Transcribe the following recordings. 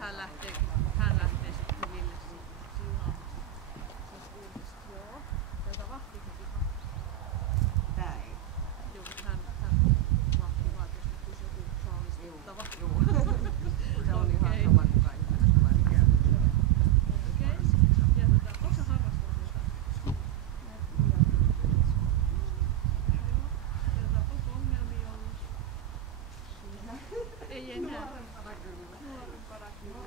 hän lähtee sitten Ville siunaamaan. Joo. Tätä vahtii se piha. Tää ei. Joo, hän vahtii vaan, jos nyt olisi joku saalistettava. Joo. Se on ihan sama kuin kaikki. Okei. Ja onko sä harrastanut jotain? Onko ongelmia ollut? Ei enää. Nuorempana kyllä. Nuorempana kyllä.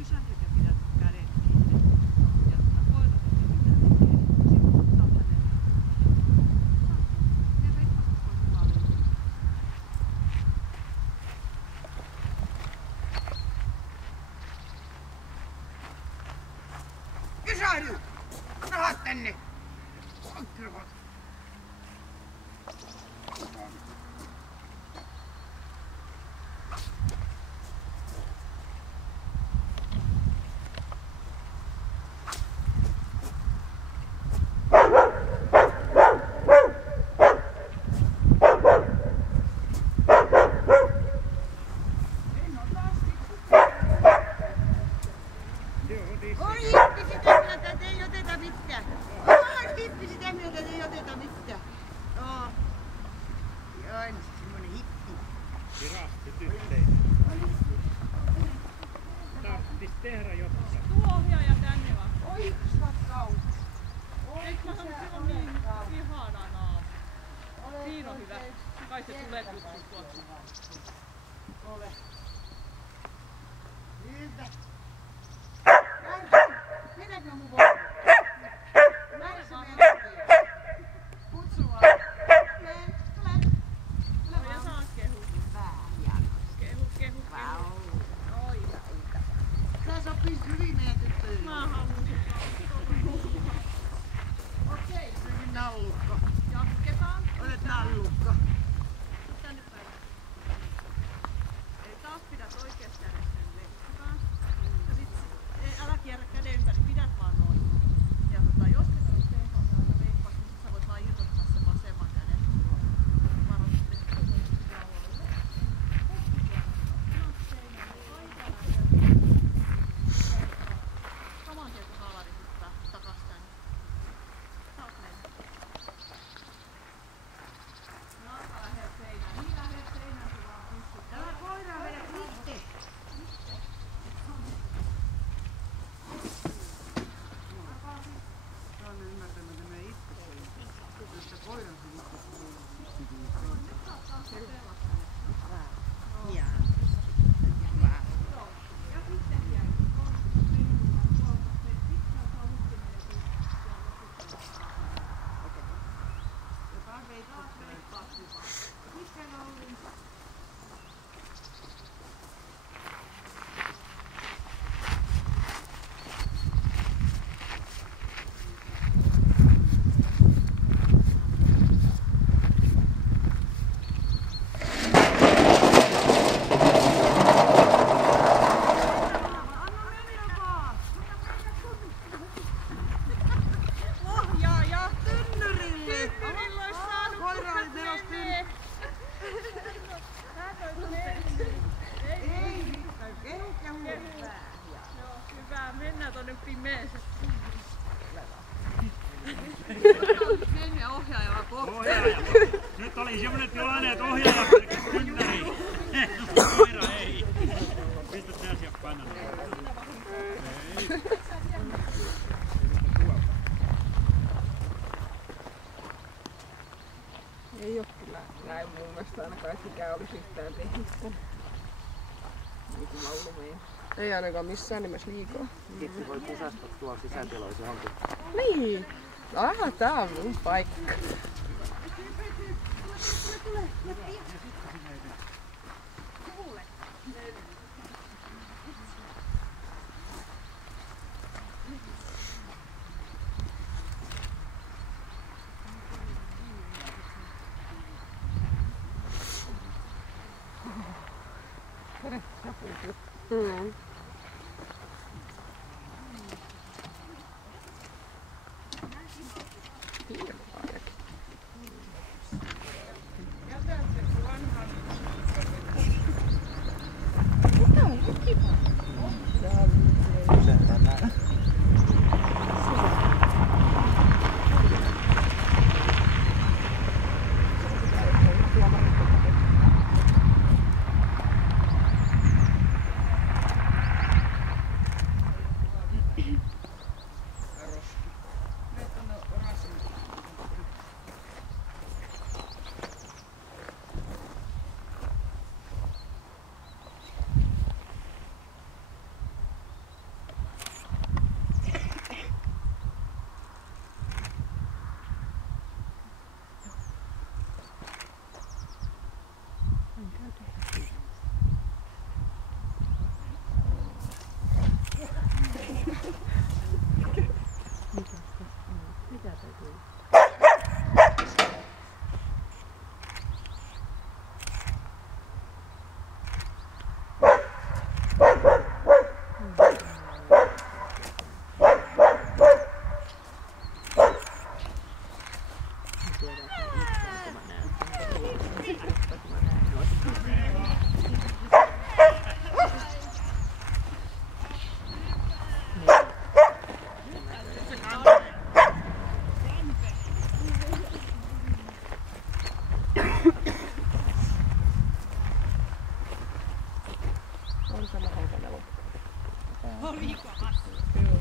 pysähdyt ja pidät kädet kiinni. Ja koira tekee mitä tekee. Sitten saat hänen. Ja reippaasti voit paljon. Pysähdy! Rahat tänne! Oi hippi sitä myötä, että ei oteta mitään. Oi hippi sitä myötä, että ei oteta mitään. Joo. Joo, niin semmonen hippi. Virasti tyttein. Tarttis tehdä jotain. Tuo ohjaaja tänne vaan. Oi rakkaus. Eikö mä sano, se on niin ihana naama. Siinä on hyvä. Kai se tulee kutsua tuolta. Ole. Hyvä. Mennäänkö mun vuoro? Lähdessä meidän kotiin. Kutsua. Tule. Ja saa kehu. Kehu. Oi. Tää sopii hyvin meidän tyttöihin. Mä haluun Okei. Hyvin nallukko. Jatketaan. Olet nallukko. Tänne päin. Eli taas pidät oikeasta kädestä leikkataan. Ja sit älä kierrä käden ympäri, pidät vaan noin. Ja jos sä tarvitset tehdä aika reippaasti, niin sä voit vaan irrottaa sen vasemman käden. Varoitte. Saman tien kun haalari hyppää takas tänne. Saat mennä. No, lähet seinään. Niin lähet seinään, kun vaan pystyt. Tää koira vedä itse. Mä oon ymmärtänyt, että me itse syödään. Josta koiran syödään. Jaa. Ja sitten vielä 30 minuuttia tuolta. Sitten saa hukkinen ja sitten Jotain veikkuttelee. Mitkä ne oli? ohjaaja. Tynnyrille! Tynnyrillä olisi saanut Koira oli menossa menee. Hän olisi mennyt. Ei mitään. Kehu. Joo, hyvä. Mennään tonne pimeeseen. Mennä ohjaajalla kohta. Ohjaaja. Nyt oli semmonen tilanne, että ohjaaja pelkäs kynnäriin. Koira ei. Pistä tää sieltä pannan. Ei. Ei oo kyllä näin mun mielestä ainakaan, että mikään olisi yhtään tehnyt tän. Niin kuin laulu meidän. Ei ainakaan missään nimessä liikaa. Itse voi kusasta tuolla sisätiloissa johonkin. Niin. Aha, tää on mun paikka. Mm. Oli kovassa. Hyvä.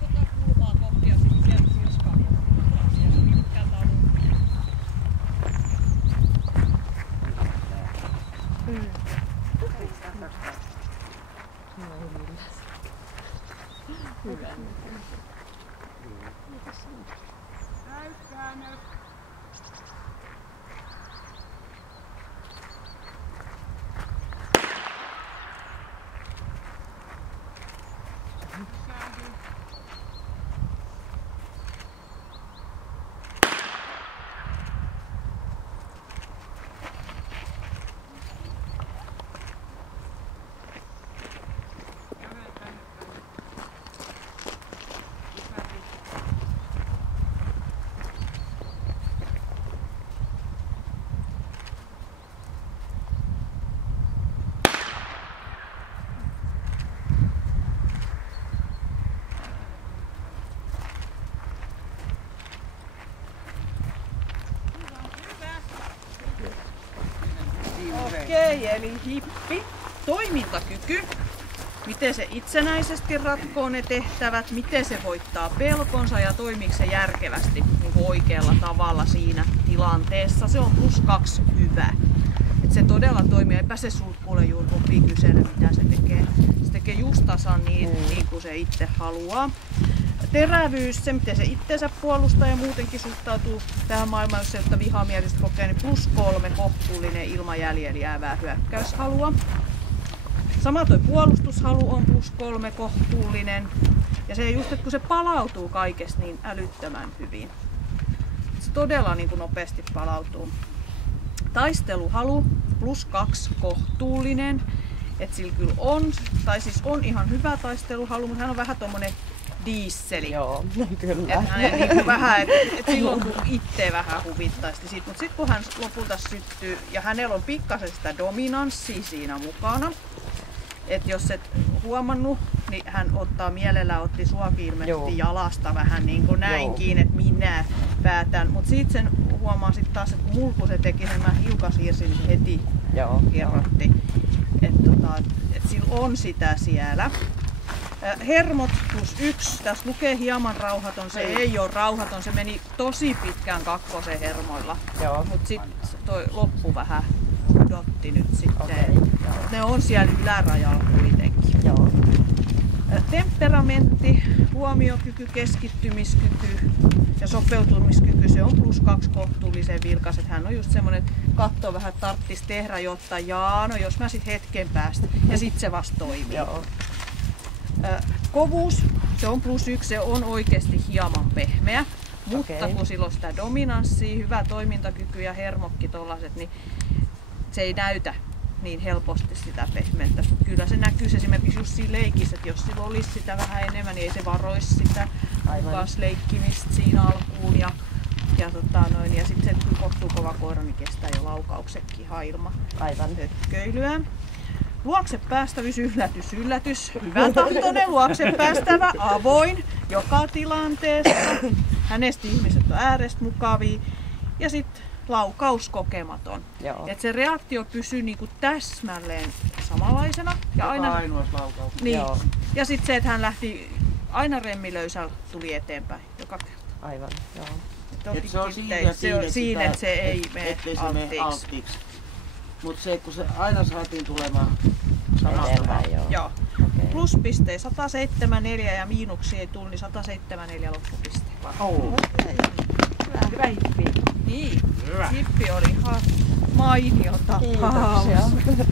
Tota kulmaa kohti ja sitten sieltä sirskaa. Siellä pitkältä alun. Hyvä. Täyskäännös. Okei, eli hippi, toimintakyky, miten se itsenäisesti ratkoo ne tehtävät, miten se voittaa pelkonsa ja toimiiko se järkevästi niin kuin oikealla tavalla siinä tilanteessa. Se on +2 hyvä. Et se todella toimii, eipä se sulta kuule juuri opi kysellä mitä se tekee. Se tekee just tasan niin kuin se itse haluaa. Terävyys, se miten se itsensä puolustaa ja muutenkin suhtautuu tähän maailmaan, jos se jotta vihamielistä kokee, niin +3 kohtuullinen ilman jäljellä jäävää hyökkäyshalua. Sama toi puolustushalu on +3 kohtuullinen. Ja se just, että kun se palautuu kaikesta niin älyttömän hyvin. Se todella niin kuin nopeasti palautuu. Taisteluhalu +2 kohtuullinen. Et sillä kyllä on, tai siis on ihan hyvä taisteluhalu, mutta hän on vähän tommonen dieseli. Joo, kyllä. Että hänen niinku vähän, et silloin kun itse vähän huvittaisi siitä, mutta sitten kun hän lopulta syttyy ja hänellä on pikkasen sitä dominanssia siinä mukana, että jos et huomannut, niin hän ottaa mielellään, otti suakin ilmeisesti jalasta vähän niin kuin näinkin, että minä päätän, mutta siitä sen huomaa sitten taas, että kun mulku se teki sen, mä hiukasiirsin, niin se heti kerrotti, että sillä on sitä siellä. Hermot +1, tässä lukee hieman rauhaton, se ei ole rauhaton, se meni tosi pitkään 2 hermoilla, mutta sitten toi loppu vähän pudotti nyt sitten. Ne on siellä ylärajalla kuitenkin. Joo. Temperamentti, huomiokyky, keskittymiskyky ja sopeutumiskyky, se on +2 kohtuullisen vilkas. Että hän on just semmonen, että katsoo vähän, että tarttis tehdä jotta no jos mä sit hetken päästä ja sit se vasta toimii. Joo. Kovuus, se on +1, se on oikeasti hieman pehmeä, mutta kun sillä on sitä dominanssia, hyvä toimintakyky ja hermokki tollaset, niin se ei näytä niin helposti sitä pehmeyttä. Kyllä se näkyy esimerkiksi just siinä leikissä, että jos sillä olisi sitä vähän enemmän, niin ei se varoisi sitä mukaan leikkimistä siinä alkuun. Ja sitten se, että kyllä kohtuu kova koira, niin kestää jo laukauksetkin ihan ilman hötköilyä. Luokse päästävyys, yllätys, hyvä tahtoinen, luokse päästävä, avoin joka tilanteessa. Hänestä ihmiset on äärestä mukavia. Ja sitten laukaus kokematon. Et se reaktio pysyy niinku täsmälleen samanlaisena. Ja aina niin. Ja sitten se, että hän lähti aina remmilöysällä tuli eteenpäin joka kerta. Aivan, joo. Et se on siinä, että se ei mene alttiiksi. Mutta se, kun se aina saatiin tulemaan samasta. Joo. Okay. Pluspiste 174 ja miinuksia ei tullut, niin 174 loppupiste. Hyvä hippi. Niin, hippi oli ihan mainiota. Kiitoksia.